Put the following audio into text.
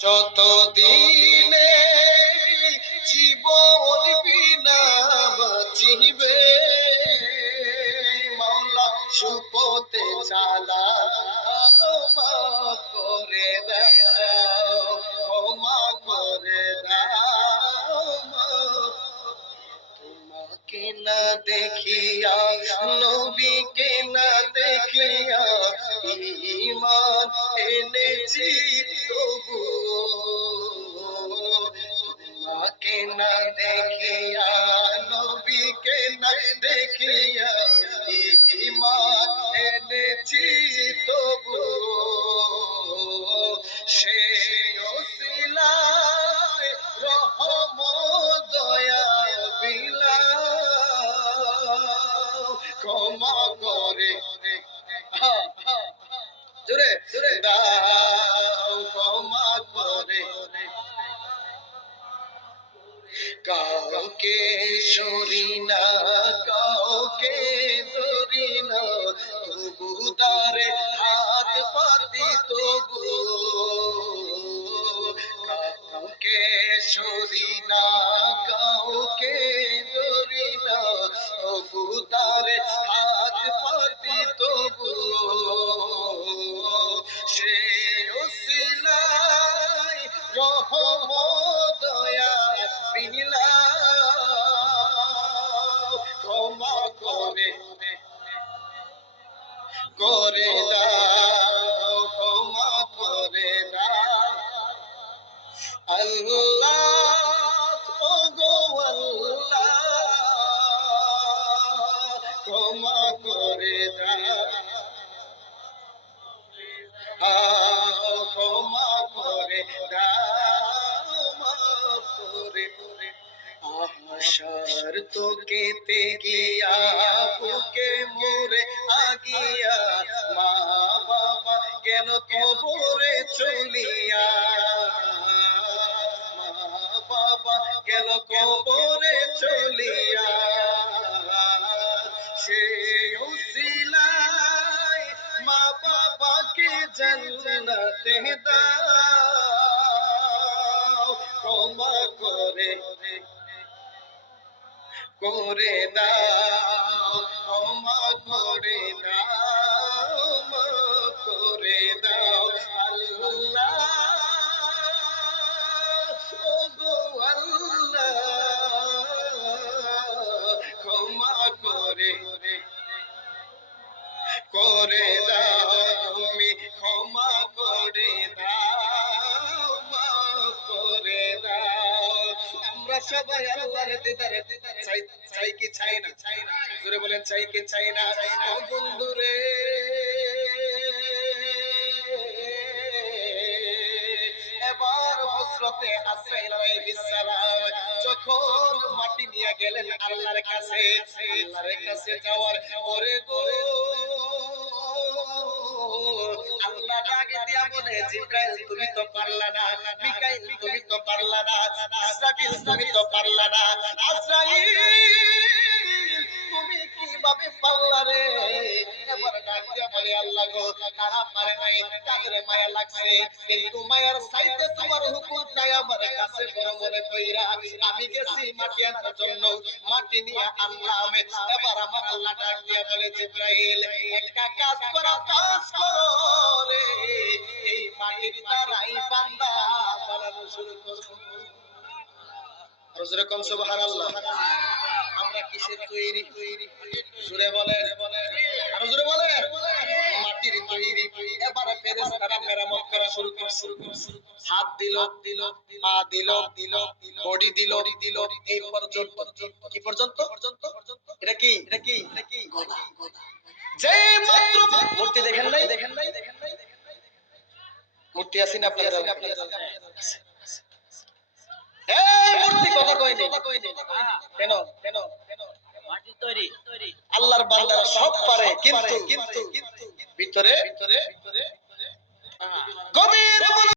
যতদিনে জীবন বিনা বাঁচিবে মাওলা সুপথে চালাও মাফ করে দাও ক্ষমা করে দাও তোমাকে না দেখিয়া নবীকে না দেখিয়া ঈমান এনেছি তবু তোমাকে না দেখিয়া নবীকে না দেখিয়া ঈমান এনেছি তবু সে ওসিলায় রহমত দয়া বিলাও ক্ষমা করে জোরে জোরে দাও ক্ষমা করে কাউকে সরি না কাউকে ধরি না তবু তারে হাত পাতি তবু কাউকে সরি না কাউকে ধরি না তবু তারে হাত পাতি তবু সে ওসিলায় রহমত দয়া বিলাও ক্ষমা করে করে দাও ক্ষমা করে দাও আল্লাহ ওগো আল্লাহ ক্ষমা করে দাও ক্ষমা করে দাও মাফ করে আশার তোকে তে গিয়া বুকে মোরে আগিয়া মা বাবা কেন কবরে চলিয়া মা বাবা কেন কবরে চলিয়া সে উসিলায় মা বাবাকে জান্নাতে দাও ক্ষমা করে করে দাও ক্ষমা করে দাও মাফ করে দাও আল্লাহ ওগো আল্লাহ ক্ষমা করে দাও তুমি ক্ষমা করে দাও মাফ করে দাও আমরা সবাই আল্লাহর দিদারে চাই চাই কি চাই না জোরে বলেন চাই কি চাই না ও বন্ধুরে এবার হযরতে আসমাঈল আলাইহিস সালাম যখন মাটি নিয়ে গেলেন আল্লাহর কাছে যাওয়ার পরে গো আল্লাহ ডাকে দিয়া বলে জিবরাইল তুমি তো পারলা না মিকাইল তুমি তো পারলা না ইসরাফিল তুমি তো পারলা না আজরাইল তুমি কিভাবে পারলা রে এবার ডাক দিয়া বলে আল্লাহ গো তারা পারে নাই তাদের মায়া লাগছে কিন্তু মায়ার চাইতে তোমার হুকুমটাই আমার কাছে বড় মনে কইরা আমি গেছি মাটি আনার জন্য মাটি নিয়ে আনলাম এবার আমার আল্লাহ ডাক দিয়া বলে জিবরাইল একটা কাজ করো রে এই মাটির দ্বারাই বান্দা বানানো শুরু করো জোরে কোন সুবহানাল্লাহ আমরা কিসের তৈরি জোরে বলেন আর জোরে বলেন মাটির তৈরি এবারে ফেরেশতারা মেরামত করা শুরু করছে হাত দিল পা দিল বডি দিল এই পর্যন্ত কি পর্যন্ত এটা কি যে মাত্র মূর্তি দেখেন নাই মূর্তি আছে না আপনাদের এই মূর্তি কথা কইনি কেন মাটির তৈরি আল্লাহর বান্দারা সব পারে কিন্তু ভিতরে গভীর